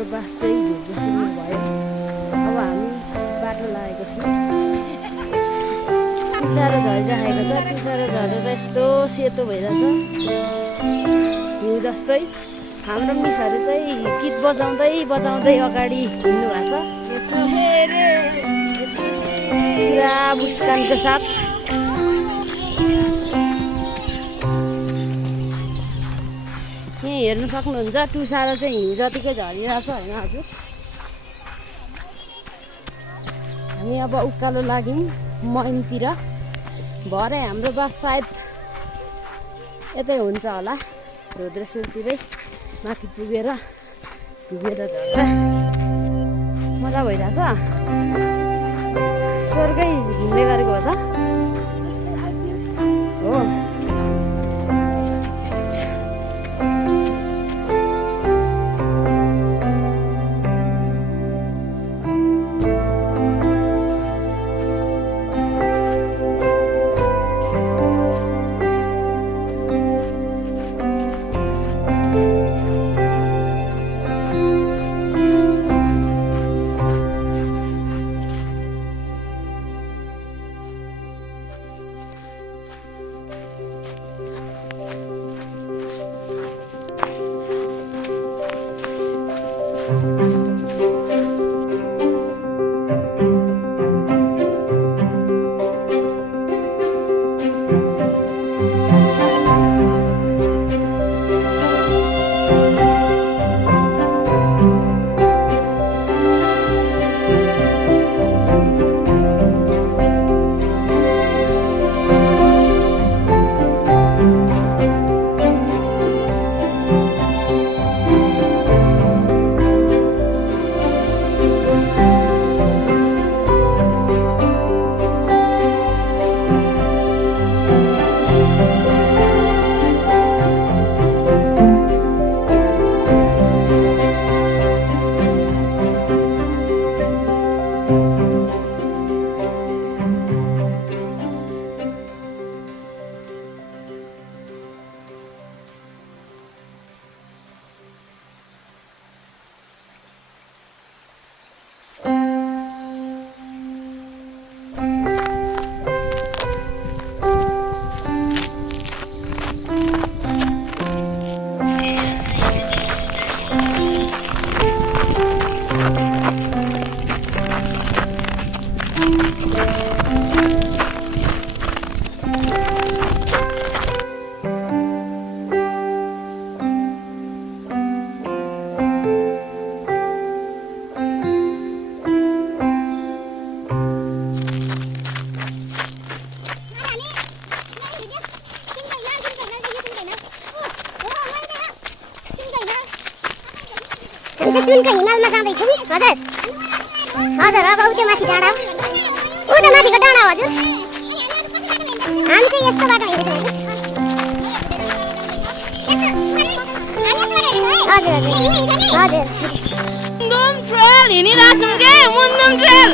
हाम्रो बास चाहिँ ढुक्नु भयो। अब हामी बाटो लागेको छौँ। तुसारो झरिरहेको छ। तुसारो झरेर यस्तो सेतो भइरहेछ हिउँ जस्तै। हाम्रो मिसहरू चाहिँ गीत बजाउँदै बजाउँदै अगाडि हिँड्नु भएको छ पुरा मुस्कानको साथ। यहाँ हेर्न सक्नुहुन्छ तुसारो चाहिँ हिउँ जतिकै झरिरहेछ होइन हजुर। हामी अब उकालो लाग्यौँ मैनतिर। भरे हाम्रो बास सायद यतै हुन्छ होला धोद्रेश्वरतिरै माथि पुगेर झर्दा मजा भइरहेछ। स्वर्गै हिँड्दै गरेको हो त हो। सुनको हिमालमा जाँदैछौँ हजुर। हजुर अब उठ्यो माथि डाँडा ऊ त माथिको डाँडा हजुर। हामी चाहिँ यस्तो बाटो हिँड्छौँ हजुर हजुर। मुन्दुम ट्रेल हिँडिरहेछौँ के मुन्दुम ट्रेल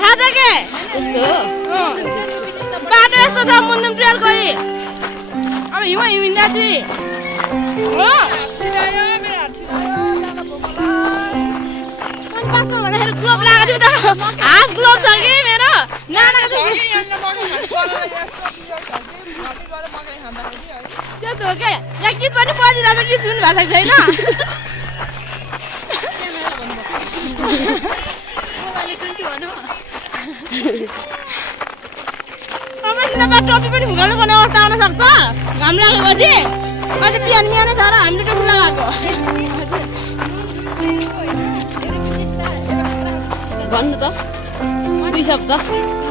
थाहा छ के यस्तो बाटो यस्तो छ मुन्दुम ट्रेल कोही अब हिउँ हिँड्दा हो ग्लोभ लगाएको थियो त हाफ ग्लोभ छ कि मेरो नानाको त्यो त हो क्या यहाँ गीत पनि बजिरहेको छ कि सुन्नु भएको छैन। तपाईँले टोपी पनि फुकाउनु पर्ने अवस्था आउन सक्छ घाम लागेपछि। अझै बिहान बिहानै छ र हामीले टोपी लगाएको। भन्नु त दुई शब्द।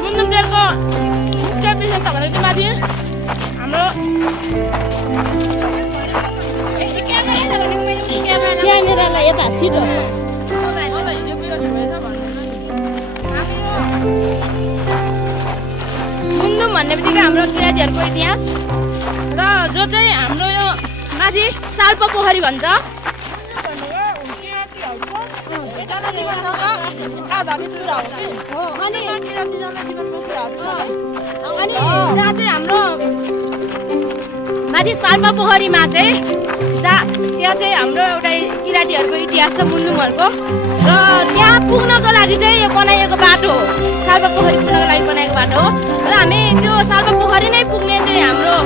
मुन्दुम ट्रेलको मुख्य विशेषता भनेको चाहिँ माथि हाम्रो क्यामेरालाई यता छिटो मुन्दुम भन्ने बित्तिकै हाम्रो किराँतीहरूको इतिहास र जो चाहिँ हाम्रो यो माथि साल्पा पोखरी भन्छ। अनि जहाँ चाहिँ हाम्रो माथि साल्पा पोखरीमा चाहिँ त्यहाँ चाहिँ हाम्रो एउटा किराँतीहरूको इतिहास छ मुन्दुमहरूको र त्यहाँ पुग्नको लागि चाहिँ यो बनाइएको बाटो हो साल्पा पोखरी पुग्नको लागि बनाएको बाटो हो र हामी त्यो साल्पा पोखरी नै पुग्ने चाहिँ हाम्रो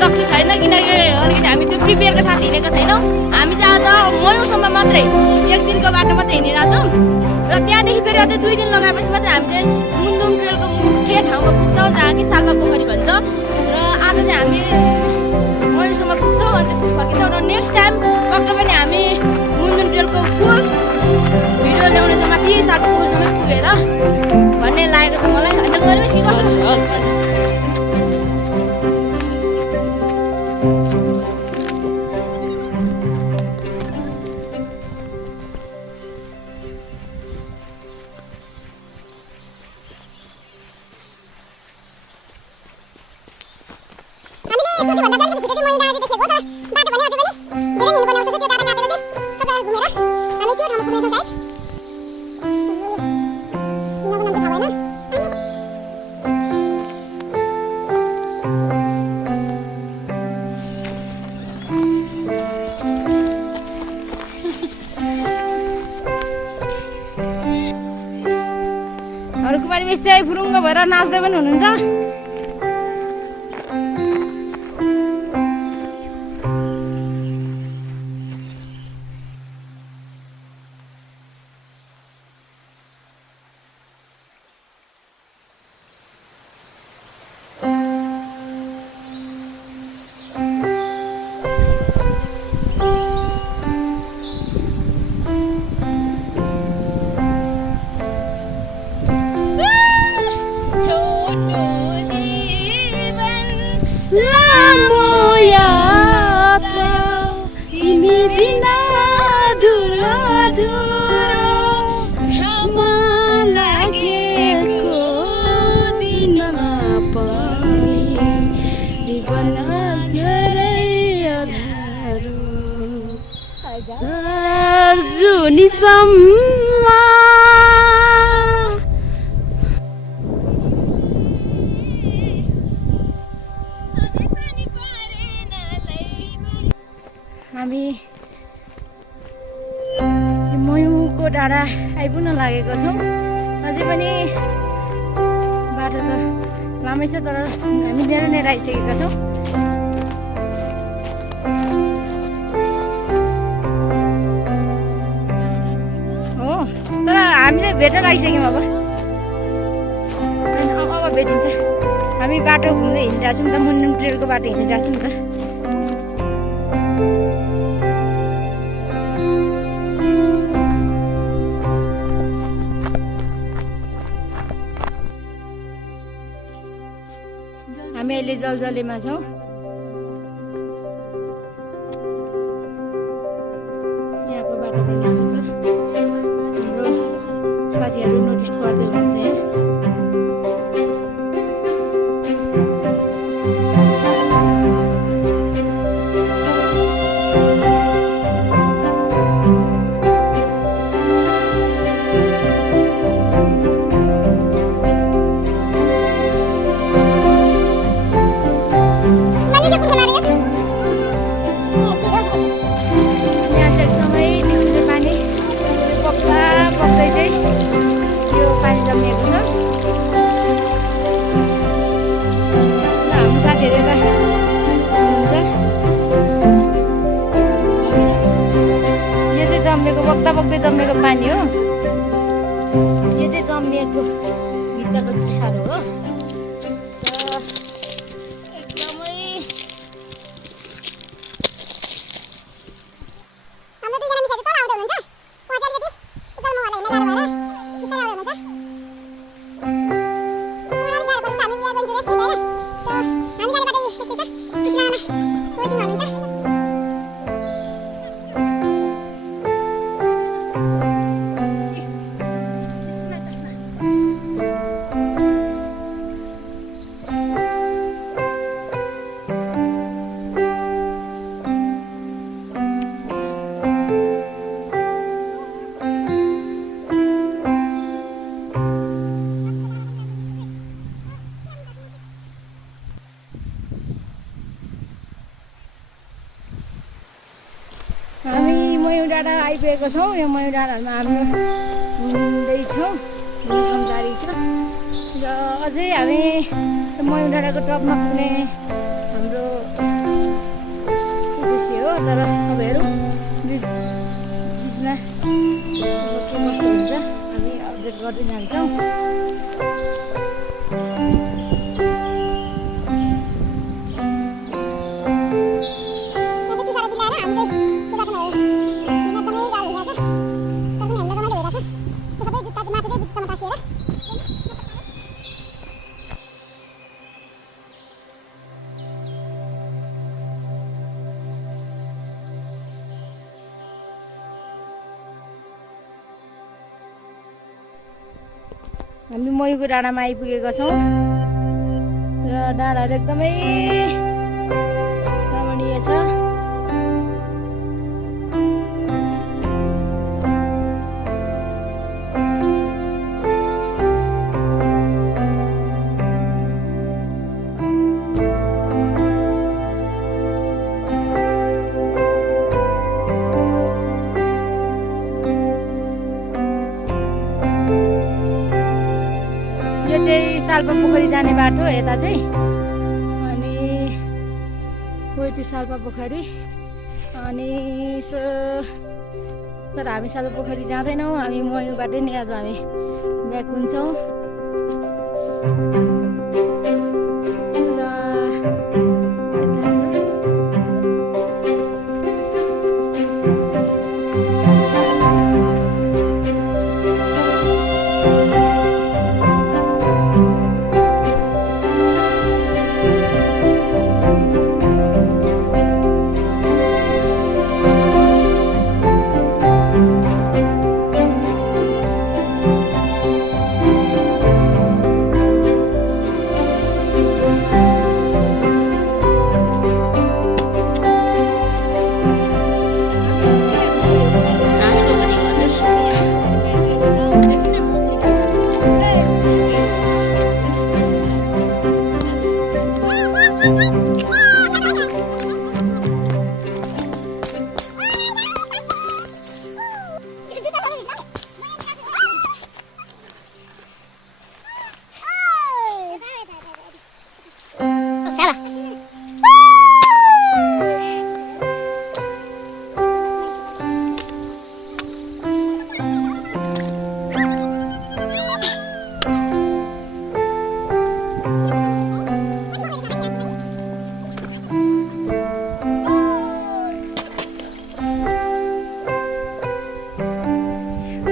लक्ष्य छैन किनकि अलिकति हामी त्यो प्रिपेयरको साथ हिँडेको छैनौँ हामी चाहिँ आज मयुरसम्म मात्रै एक दिनको बाटो मात्रै हिँडिरहेको छौँ र त्यहाँदेखि फेरि अझै 2 दिन लगाएपछि मात्रै हामी चाहिँ मुन्दुम ट्रेलको मुख्य ठाउँमा पुग्छौँ जहाँ कि साल्पा पोखरी भन्छ र आज चाहिँ हामी मयुरसम्म पुग्छौँ अनि त्यसपछि फर्किन्छौँ र नेक्स्ट टाइम पक्कै पनि हामी मुन्दुम ट्रेलको फुल भिडियो ल्याउनेछौँ माथि साल्पा पोखरीसम्म पुगेर भन्ने लागेको छ मलाई अन्त गऱ्योस् कि कसो कुमारी बेसी चाहिँ फुरुङ्ग भएर नाच्दै पनि हुनुहुन्छ हामी मयुको डाँडा आइपुग्न लागेको छौँ अझै पनि बाटो त लामै छ तर हामी लिएर नै आइसकेका छौँ हो तर हामीले भेटेर आइसक्यौँ अब भेटिन्छ हामी बाटो घुम्दै हिँडिरहेको छौँ नि त मुन्दुम ट्रेलको बाटो हिँडिरहेको छौँ नि त हामी अहिले जलजलेमा छौँ यहाँको बाटो पनि यस्तो छ हाम्रो साथीहरू नोटिस गर्दै हुनुहुन्छ यहाँ बग्दै जम्मेको पानी हो यो चाहिँ जम्मिएको भित्रको टुसारो हो एकदमै डाँडा आइपुगेको छौँ। यो मयु डाँडामा हाम्रो हुँदैछौँ, काम जारी छ र अझै हामी मयु डाँडाको टपमा पुग्ने हाम्रो उद्देश्य हो। तर अब हेरौँ बिचमा के कस्तो हुन्छ, हामी अपडेट गर्दै जान्छौँ। हामी मयुको डाँडामा आइपुगेका छौँ र डाँडाहरू एकदमै रमणीय छ। साल्पा पोखरी जाने बाटो यता चाहिँ, अनि त्यो साल्पा पोखरी। अनि तर हामी साल्पा पोखरी जाँदैनौँ, हामी मयुबाटै नै आज हामी ब्याक हुन्छौँ।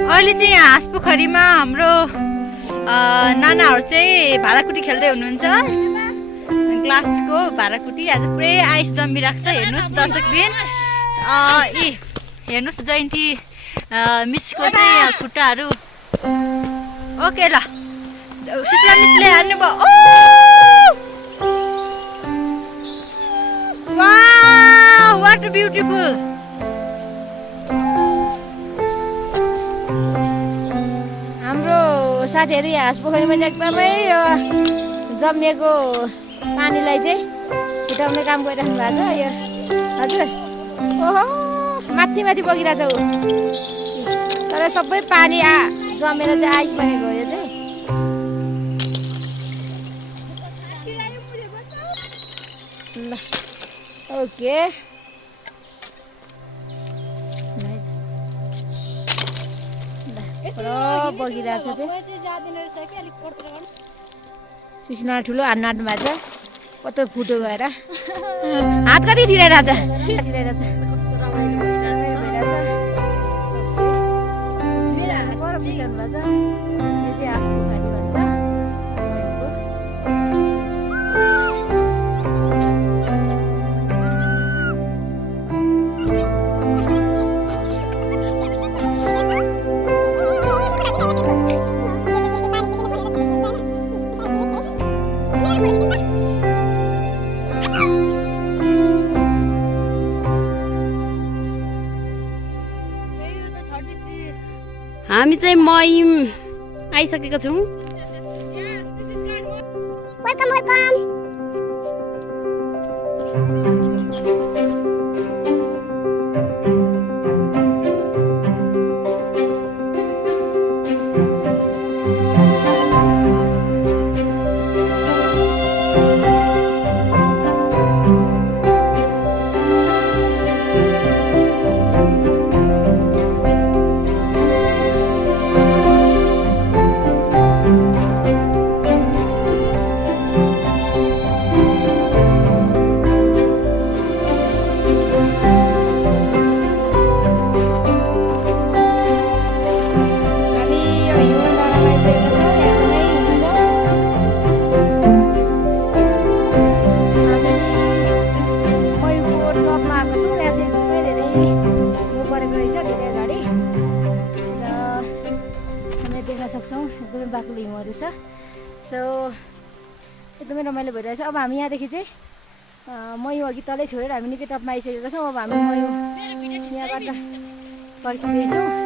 अहिले चाहिँ यहाँ हाँस पोखरीमा हाम्रो नानाहरू चाहिँ भाँडाकुटी खेल्दै हुनुहुन्छ। ग्लासको भाँडाकुटी आज पुरै आइस जमिरहेको छ। हेर्नुहोस् दर्शकबिन, हेर्नुहोस् जयन्ती मिसको चाहिँ खुट्टाहरू। ओके ल, सुशीला मिसले हान्नुभयो। वाह, वाट ब्युटिफुल। साथीहरू यहाँ हाँस पोखरीमा चाहिँ एकदमै जमिएको पानीलाई चाहिँ छुटाउने काम गरिराख्नु भएको छ। यो हजुर, ओहो माथि माथि बगिरहेछ ऊ, तर सबै पानी जमेर चाहिँ आइस बनेको हो यो चाहिँ। ल ओके, बगिरहेछ त्यो। सुशीला ठुलो हात नाट्नु भएको छ, कस्तो फुटो गएर हात कति छिराइरहेछ छिराइरहेछ। कस्तो रमाइलो भइरहेछ। पर बिसाउनु भएको छ। यो चाहिँ हाँस पोखरी भन्छ मयुको। हामी चाहिँ मयु आइसकेका छौँ। Welcome welcome. एकदमै रमाइलो भइरहेछ। अब हामी यहाँदेखि चाहिँ मयू अघि तलै छोडेर हामी निकै टपमा आइसकेका छौँ। अब हामी मयू यहाँबाट फर्किँदैछौँ।